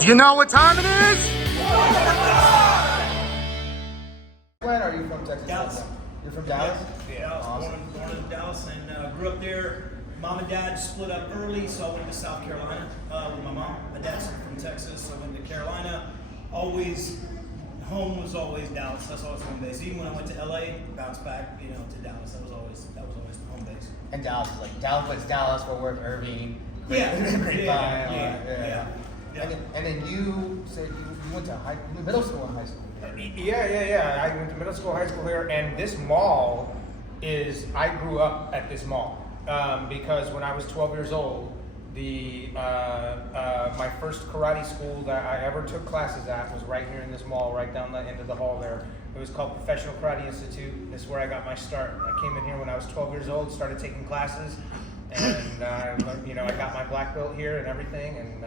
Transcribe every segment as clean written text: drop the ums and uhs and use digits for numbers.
Do you know what time it is? When are you from Texas? Dallas. You're from Dallas? Yeah, I was Awesome. born in Dallas and grew up there. Mom and dad split up early, so I went to South Carolina with my mom. My dad's from Texas, so I went to Carolina. Home was always Dallas. That's always home base. Even when I went to LA, bounced back, to Dallas. That was always the home base. And Dallas is like Dallas, Fort Worth, Irving. Yeah. And then you said you went to middle school and high school. Yeah. I went to middle school, high school here, and this mall I grew up at this mall because when I was 12 years old, my first karate school that I ever took classes at was right here in this mall, right down the end of the hall there. It was called Professional Karate Institute. This is where I got my start. I came in here when I was 12 years old, started taking classes, and I got my black belt here and everything, and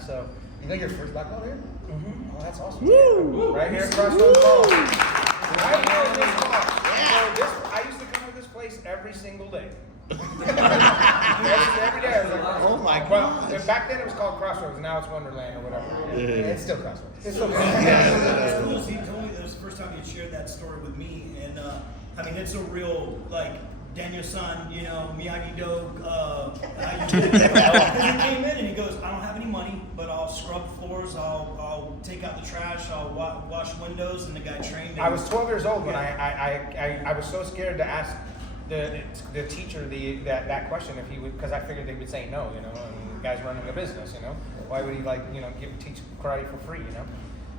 so. You got your first black belt here? Mm-hmm. Oh, that's awesome. Woo! Right here across the mall. Right here in this mall. So I used to come to this place every single day. every day. I was like, Oh my well, gosh. back then it was called Crossroads. Now it's Wonderland or whatever. It's still Crossroads. It's okay. It's cool. He told me that was the first time he shared that story with me, and it's a real Daniel-san, Miyagi-Do. Because he came in and he goes, I don't have any money, but I'll scrub floors, I'll take out the trash, I'll wash windows, and the guy trained me. I was 12 years old when I was so scared to ask the teacher that question if he would, because I figured they would say no, and the guy's running a business, why would he teach karate for free,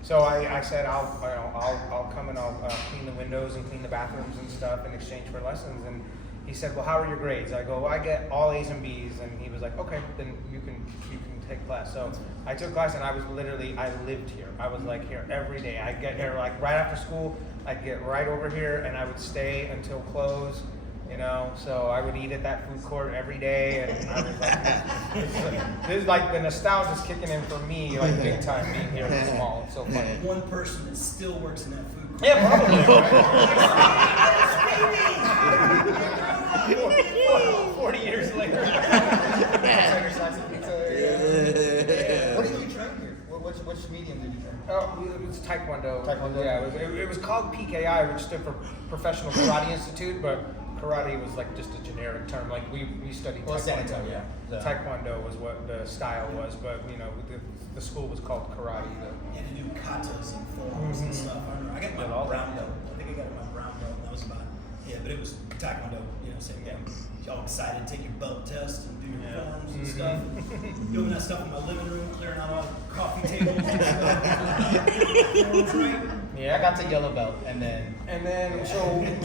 So I said I'll come and I'll clean the windows and clean the bathrooms and stuff in exchange for lessons. And he said, well, how are your grades? I go, well, I get all A's and B's. And he was like, okay, then you can take class. So I took class and I lived here. I was here every day. I'd get here right after school. I'd get right over here and I would stay until close. So I would eat at that food court every day, and I was this is the nostalgia's kicking in for me, big time being here in this mall. It's so funny. One person that still works in that food court. Yeah, probably. Right? 40 years later. What did you train here? Which medium did you train? Oh, it was Taekwondo. Taekwondo. Yeah, it was called PKI, which stood for Professional Karate Institute, but karate was just a generic term. We studied Taekwondo. San Antonio, yeah. Taekwondo was what the style was, but the school was called karate. And to do katas and forms and stuff. I got my brown belt. I think I got my brown belt. That was about but it was Taekwondo. Same thing. Y'all excited to take your belt test and do your forms and stuff. Doing that stuff in my living room, clearing out all the coffee tables and stuff. Yeah, I got to yellow belt, and then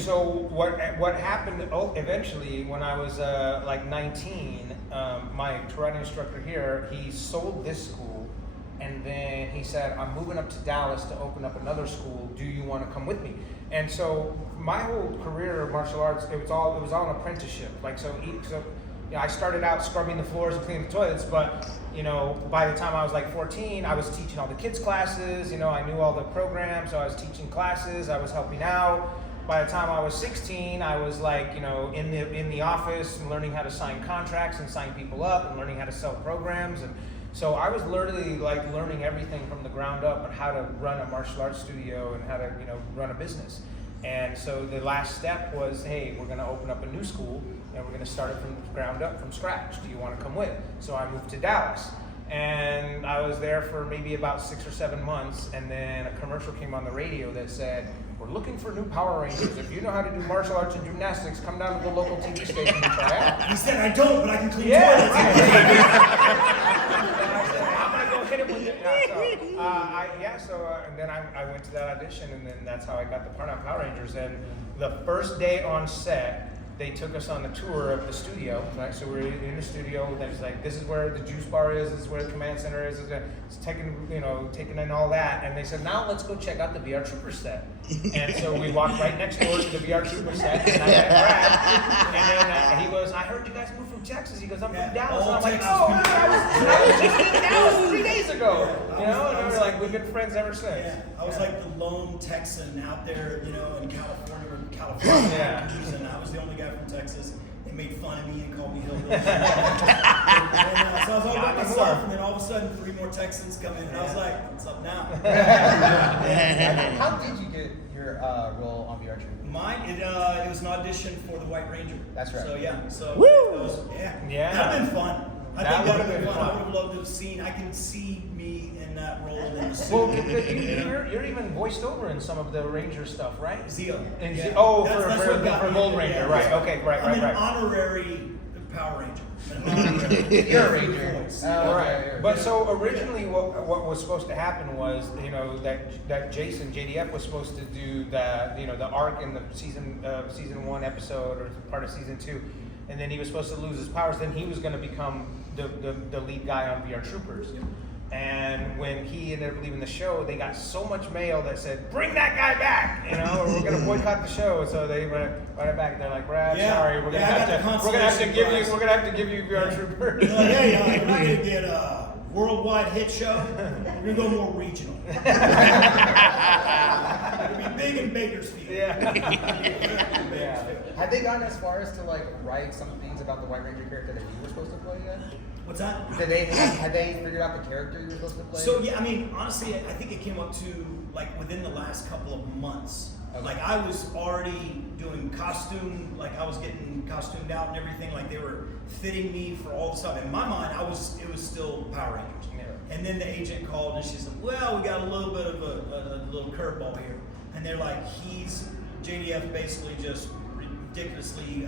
so what happened eventually when I was 19, my karate instructor here, he sold this school, and then he said, I'm moving up to Dallas to open up another school. Do you want to come with me? And so my whole career of martial arts, it was all an apprenticeship. I started out scrubbing the floors and cleaning the toilets, but by the time I was 14, I was teaching all the kids classes. I knew all the programs, so I was teaching classes. I was helping out. By the time I was 16, I was in the office and learning how to sign contracts and sign people up and learning how to sell programs. And so I was literally learning everything from the ground up on how to run a martial arts studio and how to run a business. And so the last step was, hey, we're going to open up a new school and we're going to start it from the ground up, from scratch. Do you want to come with? So I moved to Dallas. And I was there for maybe about 6 or 7 months, and then a commercial came on the radio that said, we're looking for new Power Rangers. If you know how to do martial arts and gymnastics, come down to the local TV station and try out. He said, I don't, but I can clean Yeah. toilets. I'm going to go hit him with it. And then I went to that audition, and then that's how I got the part on Power Rangers. And the first day on set, they took us on the tour of the studio, right? So we're in the studio. There's this is where the juice bar is. This is where the command center is. It's taking in all that. And they said, now let's go check out the VR Trooper set. And so we walked right next door to the VR Trooper set, and I met Brad. And then he goes, I heard you guys moved from Texas. He goes, I'm from Dallas. And I'm like, oh, I was just in Dallas 3 days ago. And they were we've been friends ever since. Yeah, I was the lone Texan out there, in California. Yeah. And I was the only guy from Texas. And made fun of me and called me hillbilly. So I was all by myself, and then all of a sudden 3 more Texans come in, and I was like, what's up now? How did you get your role on VR Troopers? Mine, it was an audition for the White Ranger. That's right. So yeah, so Woo! it was, Yeah. that'd been fun. I That think that'd would've been been fun. fun. I would have loved to have seen. I can see me in that role in the suit. Well, you're even voiced over in some of the Ranger stuff, right? Zeo. And Yeah. oh, That's for what got me Gold into it, Ranger, yeah. right? Okay, right. I'm an honorary Power Ranger. You're a Ranger. Voice. Oh, Right. okay. But so originally, what was supposed to happen was, that Jason JDF was supposed to do the arc in the season 1 episode or part of season 2, and then he was supposed to lose his powers. Then he was going to become the lead guy on VR Troopers. Yep. And when he ended up leaving the show, they got so much mail that said, "Bring that guy back!" Or we're gonna boycott the show. So they went it back. They're like, "Brad, Yeah. sorry, we're gonna have to give you VR Troopers." They're like, hey, we're not gonna get a worldwide hit show. We're gonna go more regional. It'll be big in Bakersfield. Yeah. Had they gotten as far as to like write some things about the White Ranger character that you were supposed to play yet? What's that? Had they figured out the character you were supposed to play? So yeah, I mean, honestly, I think it came up to like within the last couple of months. Okay. Like I was already doing costume, like I was getting costumed out and everything. Like they were fitting me for all the stuff. In my mind, it was still Power Rangers. Yeah. And then the agent called and she said, "Well, we got a little bit of a little curveball here." And they're like, JDF basically just ridiculously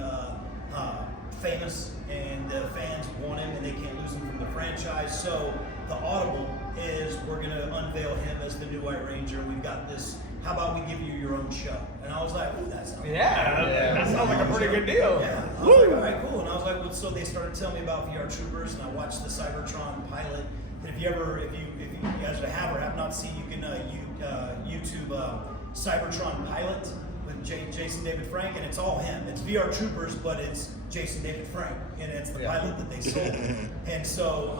famous, and the fans want him, and they can't lose him from the franchise. So the audible is we're gonna unveil him as the new White Ranger. We've got this. How about we give you your own show? And I was like, "Ooh, that sounds That sounds like a pretty good deal. Yeah, I was like, all right, cool. And I was like, well, so they started telling me about VR Troopers, and I watched the Cybertron pilot. And if you guys have or have not seen, you can YouTube Cybertron pilot with Jason David Frank, and it's all him. It's VR Troopers, but it's Jason David Frank, and it's the pilot that they sold. And so,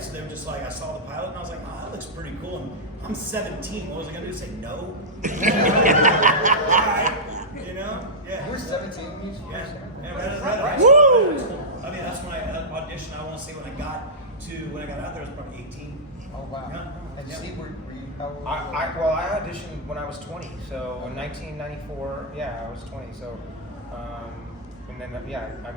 so they were just like, I saw the pilot, and I was like, oh, that looks pretty cool. And I'm 17. What was I gonna do? Say no? Alright, yeah. You were 17 when you Yeah. Woo! I mean, that's when I auditioned. I want to say when I got out there, I was probably 18. Oh wow. Yeah. And Yeah. Steve, were you how old? I auditioned when I was 20, so in 1994, I was 20. So, and then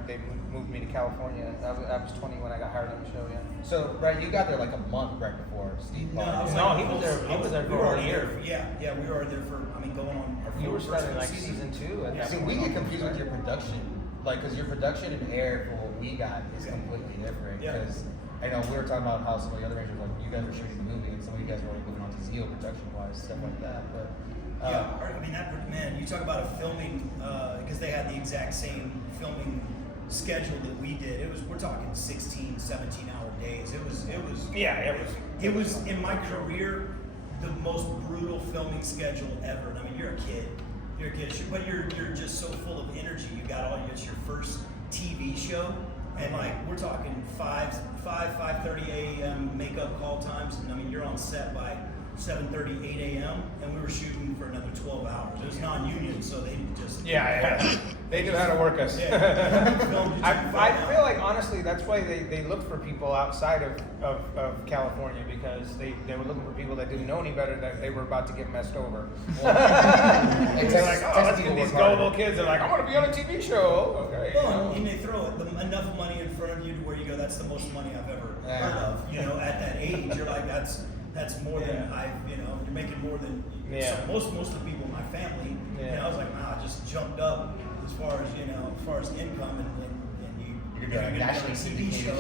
they moved me to California. I was 20 when I got hired on the show. Yeah. So right, you got there like a month right before Steve. No, I was No, like, he was there. He was there we for were a already year. there. Yeah, we were already there for. I mean, going on. Our You were first starting like season. season 2. At that See, point. we get confused with your production, because your production and air for what we got is completely different. Yeah. Because I know we were talking about how some of the other Rangers, like you guys were shooting the movie, and some of you guys were already moving on to Zeo production-wise, stuff like that. But I mean, you talk about a filming, because they had the exact same filming schedule that we did. We're talking 16, 17-hour days. It was in my career the most brutal filming schedule ever. And I mean, you're a kid, but you're just so full of energy. You got it's your first TV show, and like we're talking 5:30 a.m. makeup call times, and I mean you're on set by 7:30, 8 a.m. and we were shooting for another 12 hours. It was non-union, so they just They knew how to work us. I feel like honestly that's why they looked for people outside of California, because they were looking for people that didn't know any better, that they were about to get messed over. They're like, oh, let's get these gullible kids. They're like, I want to be on a TV show. Okay. Well, and they throw enough money in front of you to where you go, that's the most money I've ever heard of. At that age, you're like, that's more than you're making more than most of the people in my family. And I was like, nah, I just jumped up as far as income, and you're gonna be a TV show.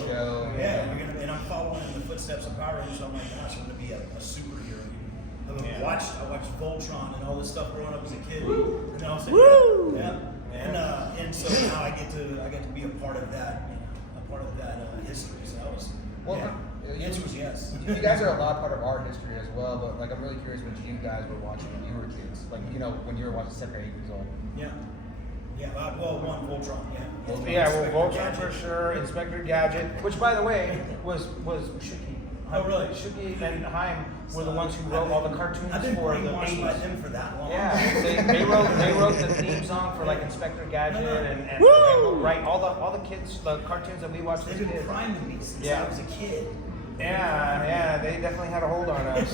And I'm following in the footsteps of Power Rangers. So I'm like, gosh, I'm gonna be a superhero. I watched Voltron and all this stuff growing up as a kid. And I was like, and so now I get to be a part of that, history. So that was the answer was yes. You guys are a lot part of our history as well, but like I'm really curious what you guys were watching when you were kids. Like when you were watching 7 or 8 years old. Voltron, Voltron for sure. Inspector Gadget, which by the way was Oh, really? Shuki and Haim were the ones who wrote all the cartoons I've been for the brainwashed by 80s. them for that long. Yeah, they wrote the theme song for like Inspector Gadget and right all the kids, the cartoons that we watched as They've been kids. priming me since Yeah. I was a kid. Yeah, they definitely had a hold on us.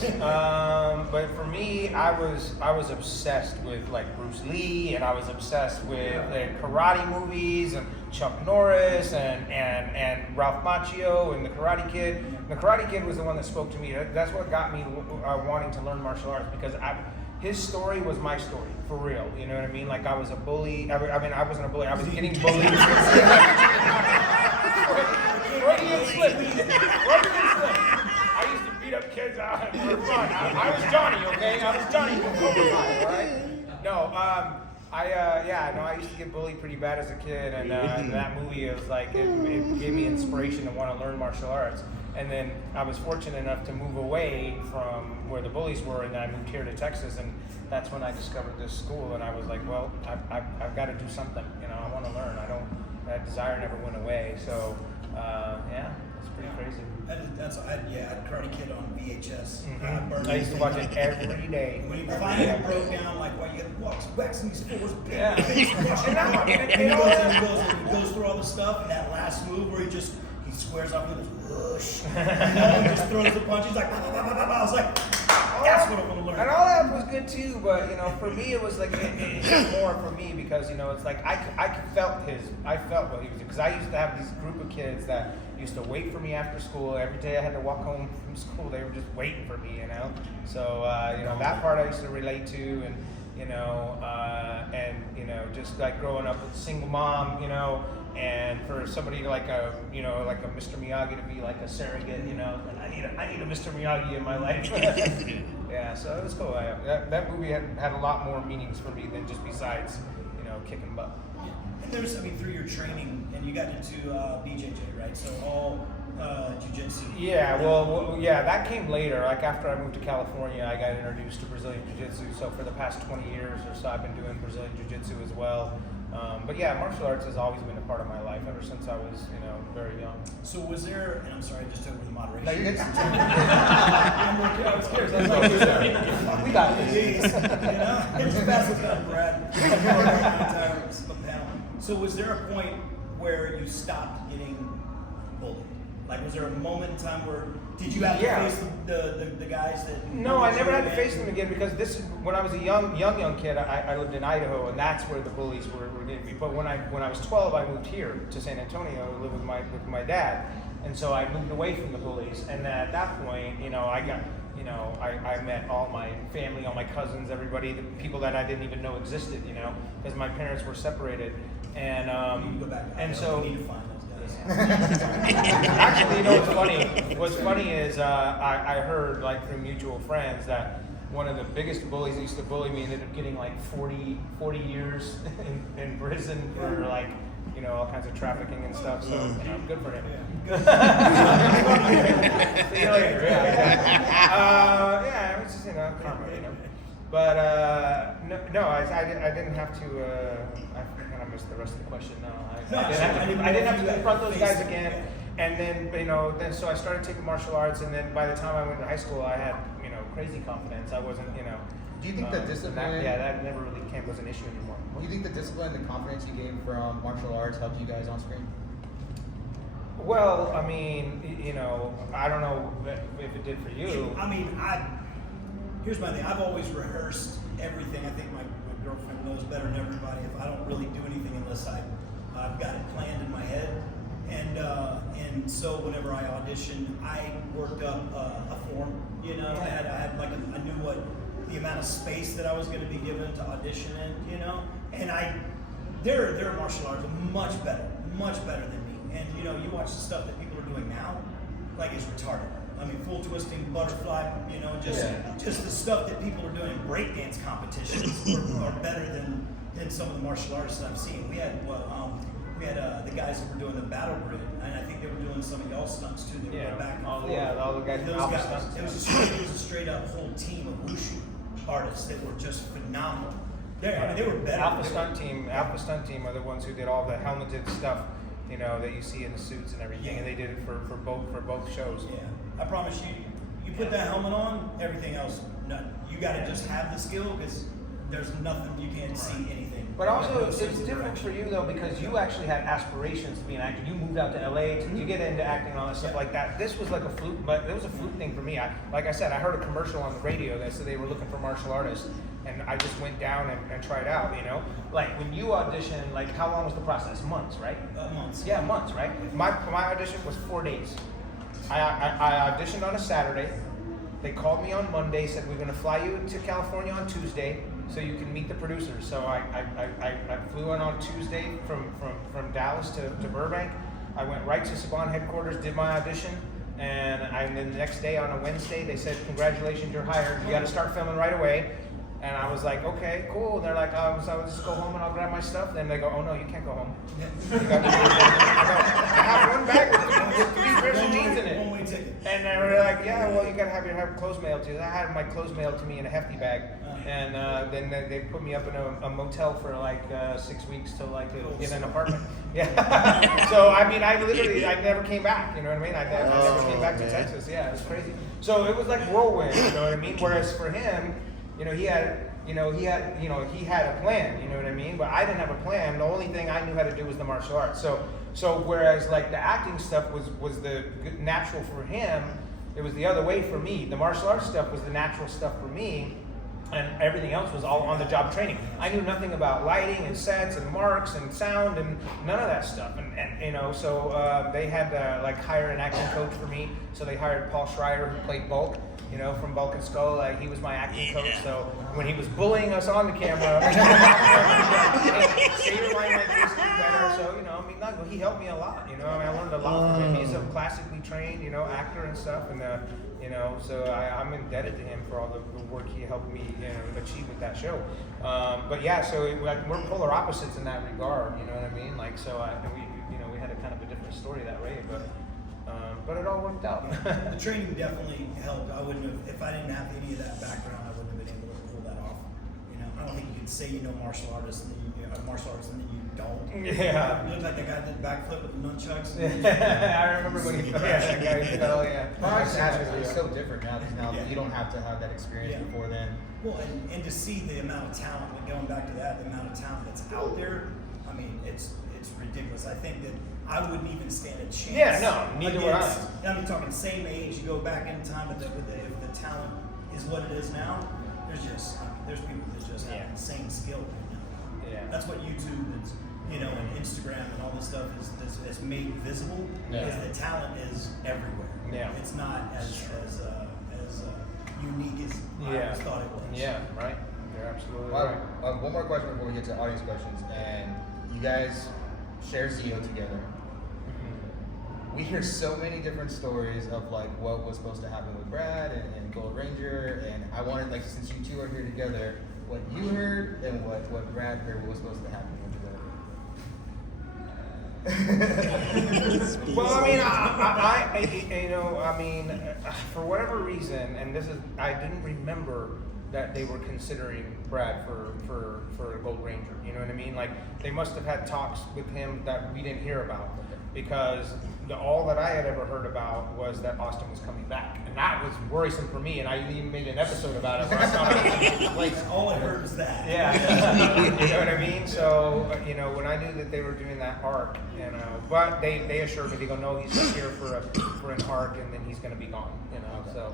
But for me, I was obsessed with like Bruce Lee, and I was obsessed with karate movies and Chuck Norris and Ralph Macchio and the Karate Kid. The Karate Kid was the one that spoke to me. That's what got me wanting to learn martial arts, because his story was my story, for real. You know what I mean? Like I was a bully. I mean, I wasn't a bully. I was getting bullied. Freudian slip. I used to beat up kids out for fun. I was Johnny, okay? I was Johnny from Cobra Kai, all right? No, I used to get bullied pretty bad as a kid, and that movie was like, it gave me inspiration to want to learn martial arts. And then I was fortunate enough to move away from where the bullies were, and then I moved here to Texas, and that's when I discovered this school, and I was like, well, I've got to do something, you know, I want to learn. That desire never went away, so it's pretty crazy. I had Karate Kid on VHS. I used to watch it every day. When you finally broke down, like, why you got waxing these fools, Yeah. and he goes through all the stuff, and that last move where he squares off with his whoosh, and just throws the punch. He's like, bah, bah, bah, bah, bah, bah. I was like, that's what I want to learn. And all that was good too, but for me it was like it's more for me because it's like I felt what he was doing, because I used to have this group of kids that used to wait for me after school. Every day I had to walk home from school, they were just waiting for me, So that part I used to relate to, and just like growing up with a single mom, and for somebody like a Mr. Miyagi to be like a surrogate, I need a Mr. Miyagi in my life. Yeah, so it was cool. That movie had a lot more meanings for me than just besides, kicking butt. Yeah. And there was, through your training, and you got into BJJ, right? So all jiu-jitsu. Yeah, well, that came later. Like after I moved to California, I got introduced to Brazilian Jiu-Jitsu. So for the past 20 years or so, I've been doing Brazilian Jiu-Jitsu as well. But yeah, martial arts has always been a part of my life ever since I was, very young. So was there, and I'm sorry, I just took over the moderation. No, you're good. I was curious. I was like, We got this. It's fast as done, Brad. So was there a point where you stopped getting bullied? Like, was there a moment in time where, did you have to face the guys that... No, I never had to face them again, because when I was a young kid, I lived in Idaho, and that's where the bullies were getting me. But when I was 12, I moved here to San Antonio to live with my dad, and so I moved away from the bullies. And at that point, I met all my family, all my cousins, everybody, the people that I didn't even know existed, because my parents were separated. And You go back. and so. We need to find those guys. Actually, what's funny is I heard like from mutual friends that one of the biggest bullies that used to bully me ended up getting like 40 years in prison for like, all kinds of trafficking and stuff. So good for him. See you later. Yeah, it's just karma, But no, I didn't have to. I kind of missed the rest of the question. No, I didn't have to confront those guys again. And then so I started taking martial arts, and then by the time I went to high school, I had crazy confidence. I wasn't Do you think the discipline? that never really was an issue anymore. Do you think the discipline, the confidence you gained from martial arts helped you guys on screen? Well, I don't know if it did for you. Here's my thing. I've always rehearsed everything. I think my girlfriend knows better than everybody. If I don't really do anything unless I've got it planned in my head. And so whenever I auditioned, I worked up a form. I knew what the amount of space that I was going to be given to audition in. And their martial arts are much better than me. And you watch the stuff that people are doing now, like it's retarded. Full twisting, butterfly, just the stuff that people are doing in breakdance competitions are better than some of the martial artists that I've seen. We had the guys that were doing the battle grid, and I think they were doing some of y'all stunts too. They were back and forth. All the guys from Alpha Stunts. It was a straight up whole team of wushu artists that were just phenomenal. They were better. Alpha Stunt Team are the ones who did all the helmeted stuff. you know, that you see in the suits and everything, and they did it for both shows. Yeah, I promise you, you put that helmet on, everything else, none. You got to just have the skill because there's nothing, you can't see anything. But also, it's different for you though, because you actually had aspirations to be an actor. You moved out to LA, you get into acting and all that stuff like that. This was like a fluke, but it was a fluke thing for me. Like I said, I heard a commercial on the radio that said they were looking for martial artists, and I just went down and tried out, you know? Like when you auditioned, like how long was the process? Months, right? Months. Yeah, months, right? My audition was 4 days. I auditioned on a Saturday. They called me on Monday, said we're gonna fly you to California on Tuesday so you can meet the producers. So I flew in on Tuesday from Dallas to Burbank. I went right to Saban headquarters, did my audition, and then the next day on a Wednesday they said, congratulations, you're hired. You gotta start filming right away. And I was like, okay, cool. And they're like, so I'll just go home and I'll grab my stuff. Then they go, oh no, you can't go home. You got to I have one bag with 3 pairs of jeans in it. One-way ticket. And they were like, yeah, well, you gotta have your clothes mailed to you. I had my clothes mailed to me in a hefty bag. And then they put me up in a motel for like 6 weeks till like get an apartment. Yeah. So I mean, I never came back. You know what I mean? I never came back to Texas. Yeah, it was crazy. So it was like whirlwind. You know what I mean? Whereas for him, you know, he had a plan, you know what I mean? But I didn't have a plan. The only thing I knew how to do was the martial arts. So whereas like the acting stuff was the natural for him, it was the other way for me. The martial arts stuff was the natural stuff for me, and everything else was all on the job training. I knew nothing about lighting and sets and marks and sound and none of that stuff. And you know, so they had to like hire an acting coach for me. So they hired Paul Schreier, who played Bulk. You know, from Bulk and Skull, he was my acting coach. So when he was bullying us on the camera, say your line like this, do better. So you know, I mean, he helped me a lot. You know, I mean, I learned a lot from him. He's a classically trained, you know, actor and stuff, and you know, so I'm indebted to him for all the work he helped me, you know, achieve with that show. But yeah, so we're polar opposites in that regard. You know what I mean? Like, so we had a kind of a different story that way, but it all worked out. The training definitely helped. I wouldn't have, if I didn't have any of that background, I wouldn't have been able to pull that off. You know, I don't think you can say you know martial arts and then you don't. Yeah. You look like that guy that did backflip with the nunchucks. I remember when he that guy fell. Yeah. It's so different now because now you don't have to have that experience before then. Well, and to see the amount of talent, going back to that, the amount of talent that's out there, I mean, it's ridiculous. I think that I wouldn't even stand a chance. Yeah, no, neither would I. I'm talking same age. You go back in time, but if the talent is what it is now, there's people that just have insane skill. Yeah. That's what YouTube and and Instagram and all this stuff is made visible. Because the talent is everywhere. Yeah. It's not as unique as I always thought it was. Yeah, right. You're absolutely right. One more question before we get to audience questions. And you guys share Zeo together. We hear so many different stories of like what was supposed to happen with Brad and Gold Ranger, and I wanted, like, since you two are here together, what you heard and what Brad heard, what was supposed to happen with together. Well, I mean, for whatever reason, and I didn't remember that they were considering Brad for a Gold Ranger. You know what I mean? Like, they must have had talks with him that we didn't hear about, because all that I had ever heard about was that Austin was coming back, and that was worrisome for me. And I even made an episode about it where I found out, like, all I heard was that. Yeah, you know what I mean. So when I knew that they were doing that arc, but they assured me, they go, no, he's just here for an arc, and then he's going to be gone. Okay. So,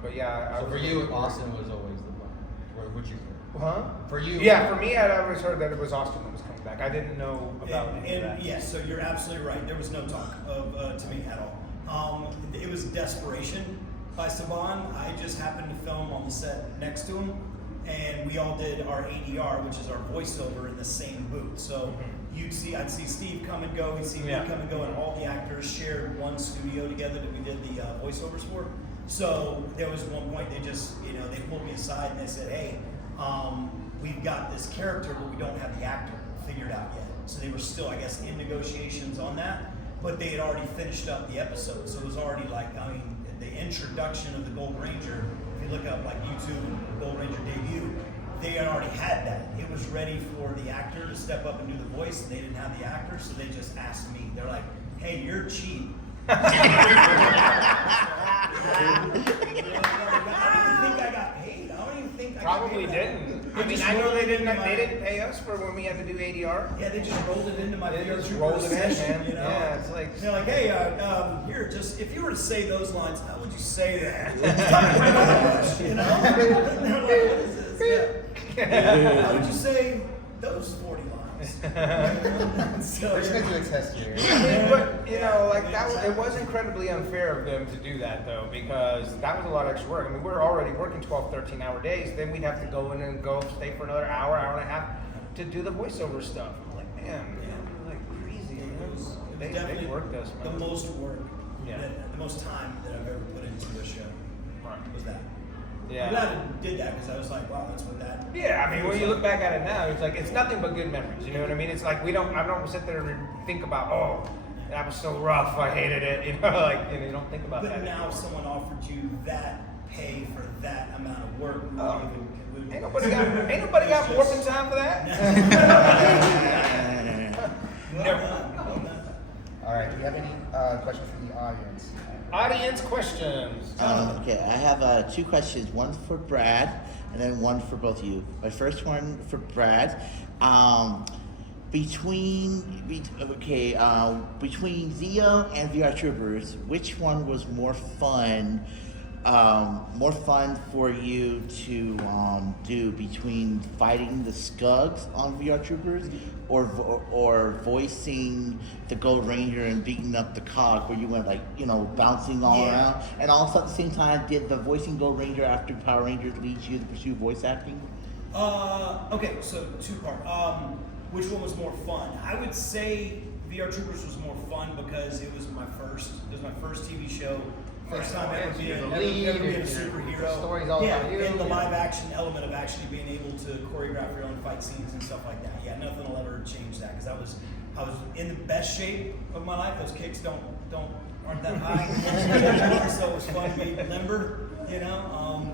but yeah. So for you, Austin was always the one. Would you? Huh? For you? Yeah, for me, I always heard that it was Austin that was coming back. I didn't know about any of that. Yes, so you're absolutely right. There was no talk of to me at all. It was desperation by Saban. I just happened to film on the set next to him, and we all did our ADR, which is our voiceover, in the same booth. So I'd see Steve come and go, he'd see me come and go, and all the actors shared one studio together that we did the voiceovers for. So there was one point they just, they pulled me aside and they said, hey, we've got this character, but we don't have the actor figured out yet. So they were still, I guess, in negotiations on that, but they had already finished up the episode. So it was already the introduction of the Gold Ranger, if you look up like YouTube Gold Ranger debut, they had already had that. It was ready for the actor to step up and do the voice, and they didn't have the actor, so they just asked me. They're like, "Hey, you're cheap." I don't even think I got paid. I don't even think I Probably got paid. didn't. I mean, I know they didn't pay us for when we had to do ADR. Yeah, they just rolled it into my They VR just Trooper rolled it in, session, man. you know? Yeah, it's like- they're like, "Hey, here, just if you were to say those lines, how would you say that?" You know? And they're like, "What is this?" Yeah. How would you say those 40 lines? So, We're just gonna do a test here. But you know, like that, it was incredibly unfair of them to do that though, because that was a lot of extra work. I mean, we're already working 12, 13-hour days. Then we'd have to go in and stay for another hour, hour and a half to do the voiceover stuff. I'm like, man, like crazy. it was They definitely worked us, man. the most work, Yeah. the most time that I've ever put into a show was that. Yeah. I'm glad I did that because I was like, wow, that's what that. Yeah, I mean, when you look back at it now, it's like it's nothing but good memories. You know what I mean? It's like I don't sit there and think about, oh, that was so rough, I hated it. You know, like you don't think about But that. now, if someone offered you that pay for that amount of work, Ain't nobody got Morphin time for that. Never. All right. Do you have any questions from the audience? Audience questions. Okay, I have 2 questions. One for Brad, and then one for both of you. My first one for Brad. Between Zeo and VR Troopers, which one was more fun? More fun for you to do between fighting the Skugs on VR Troopers, or voicing the Gold Ranger and beating up the cog, where you went bouncing all around, and also at the same time did the voicing Gold Ranger after Power Rangers leads you to pursue voice acting? Okay, so 2-part. Which one was more fun? I would say VR Troopers was more fun because it was my first TV show. First time ever being a superhero. The story's all about you. And the live action element of actually being able to choreograph your own fight scenes and stuff like that. Yeah, nothing will ever change that because I was in the best shape of my life. Those kicks aren't that high, so it was fun to be limber, you know.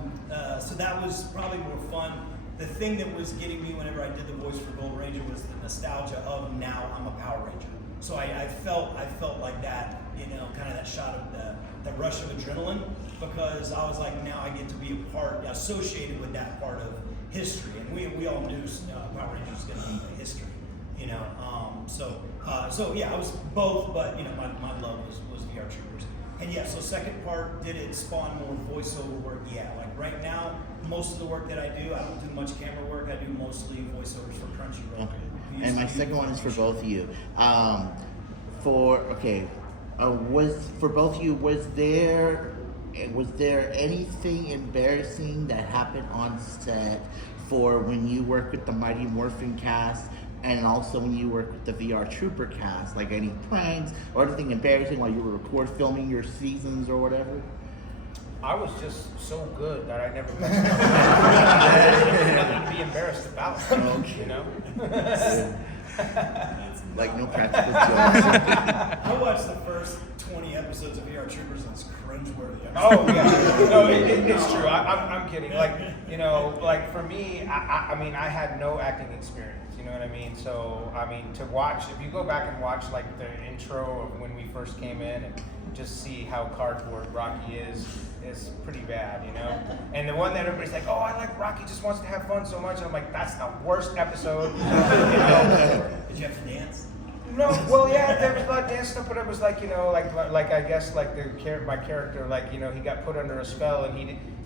So that was probably more fun. The thing that was getting me whenever I did the voice for Gold Ranger was the nostalgia of now I'm a Power Ranger. So I felt like that, you know, kind of that shot of the rush of adrenaline, because I was like, now I get to be a part associated with that part of history, and we all knew Power Rangers was going to be the history, you know. So yeah, I was both, but you know, my love was VR Troopers. And yeah, so second part, did it spawn more voiceover work? Yeah, like right now, most of the work that I do, I don't do much camera work. I do mostly voiceovers for Crunchyroll. Okay. And my second one is for both of you. For both of you, was there anything embarrassing that happened on set for when you work with the Mighty Morphin cast, and also when you work with the VR Trooper cast, like any pranks or anything embarrassing while you were filming your seasons or whatever? I was just so good that I never messed up. There's nothing to be embarrassed about. Okay. You know? Like no practical jokes. I watched the first 20 episodes of VR Troopers and it's cringeworthy. Oh yeah, no, it's true. I'm kidding. Like, you know, like for me, I mean, I had no acting experience. You know what I mean? So I mean, to watch, if you go back and watch like the intro of when we first came in and just see how cardboard Rocky is pretty bad, you know? And the one that everybody's like, oh, I like Rocky just wants to have fun so much. And I'm like, that's the worst episode. You know? Did you have to dance? No, well, yeah, there was a lot of dance stuff, but it was like, you know, like I guess like my character, like, you know, he got put under a spell and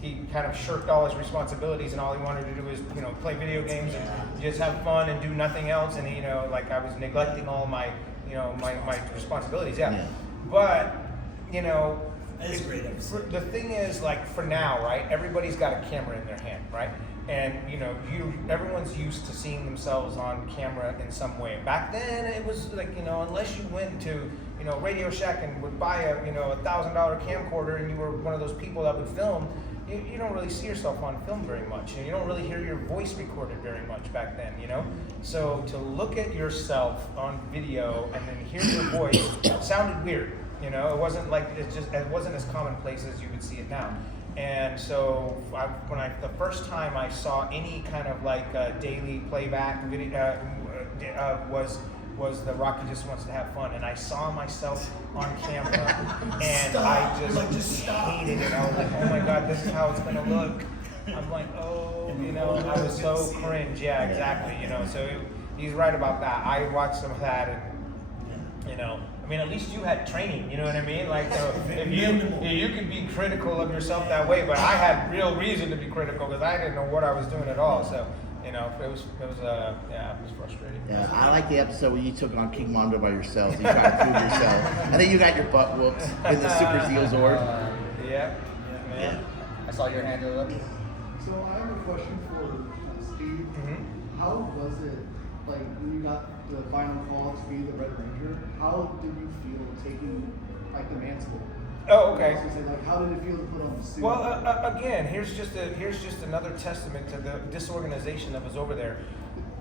he kind of shirked all his responsibilities, and all he wanted to do was, you know, play video games and just have fun and do nothing else. And you know, like I was neglecting all my, you know, my responsibilities. Yeah. But you know, It's a great episode. The thing is, like, for now, right? Everybody's got a camera in their hand, right? And you know, everyone's used to seeing themselves on camera in some way. Back then, it was like, you know, unless you went to, you know, Radio Shack and would buy a, you know, $1,000 camcorder, and you were one of those people that would film, you don't really see yourself on film very much, and you don't really hear your voice recorded very much back then, you know? So to look at yourself on video and then hear your voice sounded weird, you know? It wasn't like, it wasn't as commonplace as you would see it now. And so the first time I saw any kind of like daily playback video was the Rocky Just Wants to Have Fun, and I saw myself on camera, and I just hated it. I was like, oh my god, this is how it's gonna look. I'm like, oh, you know, I was so cringe. Yeah, exactly. You know, so he's right about that. I watched some of that, and you know, I mean, at least you had training. You know what I mean? Like, so if you could be critical of yourself that way, but I had real reason to be critical because I didn't know what I was doing at all. So. You know, it was frustrating. Yeah, I like the episode where you took on King Mondo by yourself. You tried to prove yourself, and then you got your butt whooped in the Super Zeo Zord. Yeah. I saw your hand up. So I have a question for Steve. Mm-hmm. How was it, like, when you got the final call to be the Red Ranger? How did you feel taking, like, the mantle? Oh, okay. I was gonna say, like, how did it feel to put on the suit? Well, again, here's just another testament to the disorganization that was over there.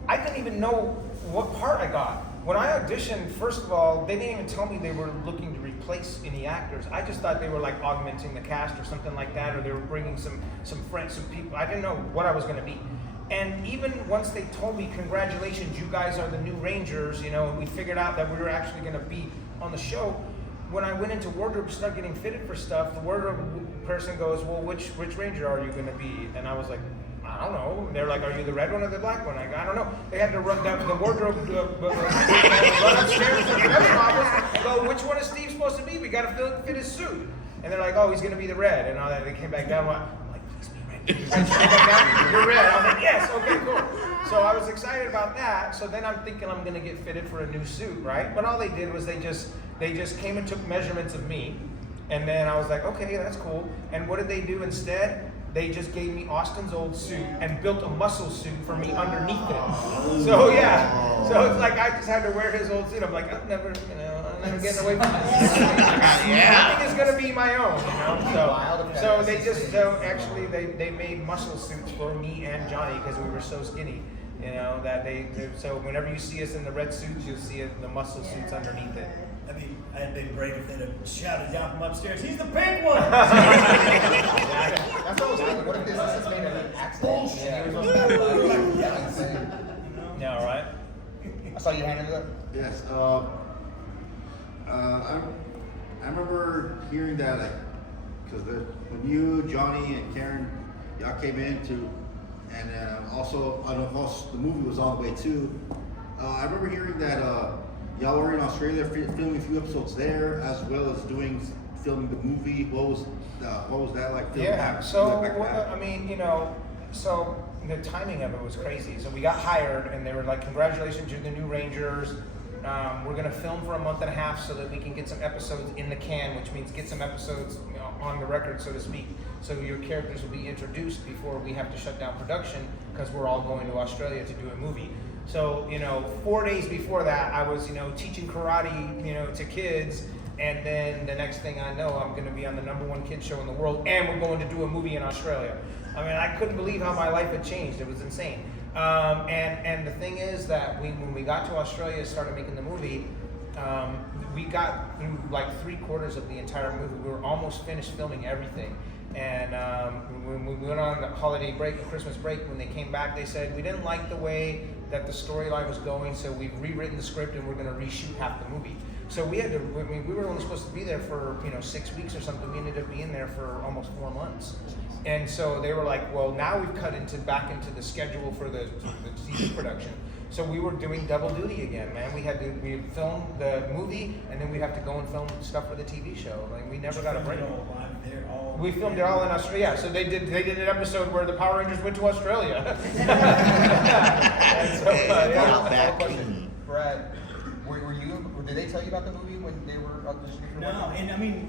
I didn't even know what part I got. When I auditioned, first of all, they didn't even tell me they were looking to replace any actors. I just thought they were like augmenting the cast or something like that, or they were bringing some friends, some people. I didn't know what I was going to be. And even once they told me, congratulations, you guys are the new Rangers, you know, and we figured out that we were actually going to be on the show. When I went into wardrobe to start getting fitted for stuff, the wardrobe person goes, well, which Ranger are you going to be? And I was like, I don't know. And they're like, are you the red one or the black one? I go, I don't know. They had to run down the wardrobe, run upstairs to the dressing office, go, which one is Steve supposed to be? We got to fit his suit. And they're like, oh, he's going to be the red. And all that. They came back down. I'm like, please be red. Please came back down. You're red. I'm like, yes, okay, cool. So I was excited about that. So then I'm thinking I'm going to get fitted for a new suit, right? But all they did was they just came and took measurements of me, and then I was like, okay, that's cool. And what did they do instead? They just gave me Austin's old suit and built a muscle suit for me underneath it. So yeah, so it's like I just had to wear his old suit. I'm like, I'm never getting away from this. Nothing is gonna be my own, you know. So they made muscle suits for me and Johnny because we were so skinny. You know, that so whenever you see us in the red suits, you'll see it, the muscle suits underneath it. I mean, it had been great if they'd have shouted down from upstairs, he's the pink one! That's what I was thinking. What if this is made of an accident? Yeah, it was on that yeah, insane. Yeah, right. I saw you handed it up. Yes. I remember hearing that, like, because when you, Johnny, and Karen, y'all came in and also, I don't know if the movie was on the way too. I remember hearing that y'all were in Australia filming a few episodes there, as well as filming the movie. What was that like? Yeah. So I mean, you know, so the timing of it was crazy. So we got hired, and they were like, "Congratulations, you're the new Rangers. We're gonna film for a month and a half so that we can get some episodes in the can, which means get some episodes, you know, on the record, so to speak. So your characters will be introduced before we have to shut down production because we're all going to Australia to do a movie." So, you know, 4 days before that, I was, you know, teaching karate, you know, to kids. And then the next thing I know, I'm going to be on the #1 kids show in the world, and we're going to do a movie in Australia. I mean, I couldn't believe how my life had changed. It was insane. And the thing is that when we got to Australia and started making the movie, we got through like 3/4 of the entire movie. We were almost finished filming everything. And when we went on the holiday break, the Christmas break, when they came back, they said, we didn't like the way that the storyline was going, so we've rewritten the script and we're going to reshoot half the movie. So we had to, I mean, we were only supposed to be there for, you know, 6 weeks or something. We ended up being there for almost 4 months. And so they were like, well, now we've cut back into the schedule for the TV production. So we were doing double duty again, man. We filmed the movie, and then we have to go and film stuff for the TV show. Like, we never got a break. We filmed it all in Australia. So they did an episode where the Power Rangers went to Australia. Brad, did they tell you about the movie when they were auditioning for No, and I mean,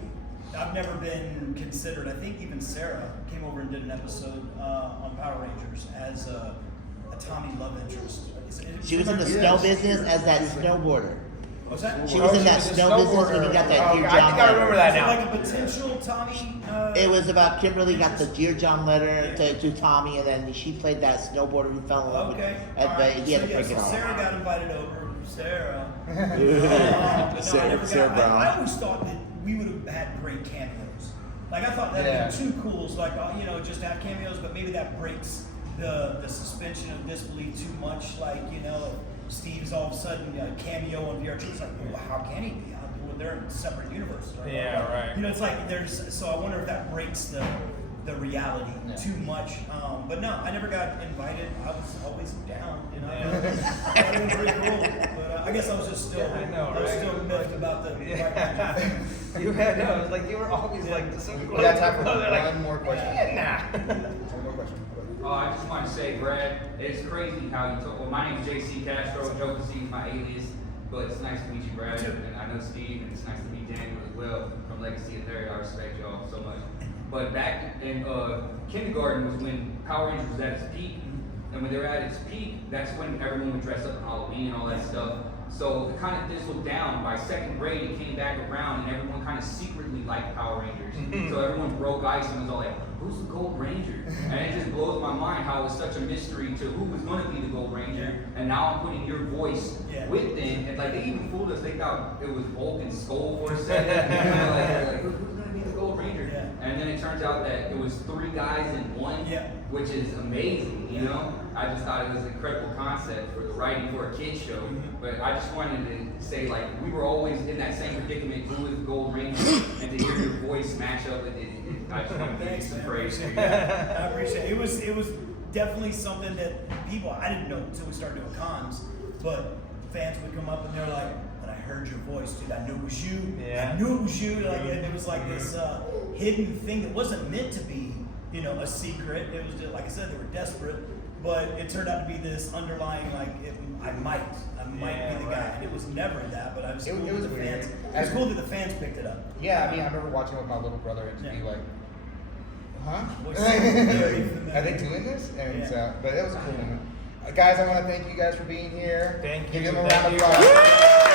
I've never been considered. I think even Sarah came over and did an episode on Power Rangers as a Tommy love interest. She was in the snow business as that snowboarder. What's that? She was in that snow business when you got that Dear John I think I remember that now. Like a potential Tommy. It was about Kimberly got the Dear John letter to Tommy, and then she played that snowboarder who fell in love with him. But he had to break it off. Sarah got invited over. Sarah. Sarah Brown. I always thought that we would have had great cameos. Like I thought that'd be too cool, so like you know, just to have cameos, but maybe that breaks the suspension of disbelief too much. Like you know, Steve's all of a sudden a cameo on VR2. It's like, well, how can he be? Well, they're in separate universes. Right? Yeah, right. You know, it's like there's. So I wonder if that breaks the reality too much. But no, I never got invited. I was always down. You know, that was pretty cool. But I guess I was just still. Yeah, I know, I was right? still miffed about the. You had no, it was like you were always like some people. We got time for they're like, one more question. Nah. One more question. I just want to say, Brad, it's crazy how you talk. Well, my name is JC Castro. Joker C is my alias, but it's nice to meet you, Brad. And I know Steve, and it's nice to meet Daniel as well from Legacy and Third. I respect y'all so much. But back in kindergarten was when Power Rangers was at its peak, and when they were at its peak, that's when everyone would dress up in Halloween and all that stuff. So it kind of fizzled down. By second grade, it came back around, and everyone kind of secretly liked Power Rangers. So everyone broke ice and was all like, "Who's the Gold Ranger?" And it just blows my mind how it's such a mystery to who was going to be the Gold Ranger. And now I'm putting your voice with them, and like they even fooled us. They thought it was Vulcan's skull for a second. You know, like who's going to be the Gold Ranger? And then it turns out that it was 3 guys in one, which is amazing. You know, I just thought it was an incredible concept for the writing for a kid show. But I just wanted to say, like, we were always in that same predicament, who is the Gold Ranger, and to hear your voice match up with it, I just want to give you some praise. For you. I appreciate it. It was definitely something that people, I didn't know until we started doing cons, but fans would come up and they're like, when I heard your voice, dude, I knew it was you. I knew it was you. Like, and it was like this hidden thing that wasn't meant to be, you know, a secret. It was just, like I said, they were desperate, but it turned out to be this underlying, like, I might be the guy. And it was never that, but I was cool It was that the weird. fans. It was cool that the fans picked it up. Yeah, I mean, I remember watching with my little brother and to be like, huh? Voice very familiar. Are they doing this? And Yeah. but it was a cool moment. Guys, I want to thank you guys for being here. Thank Give you. them a round of Thank you. applause.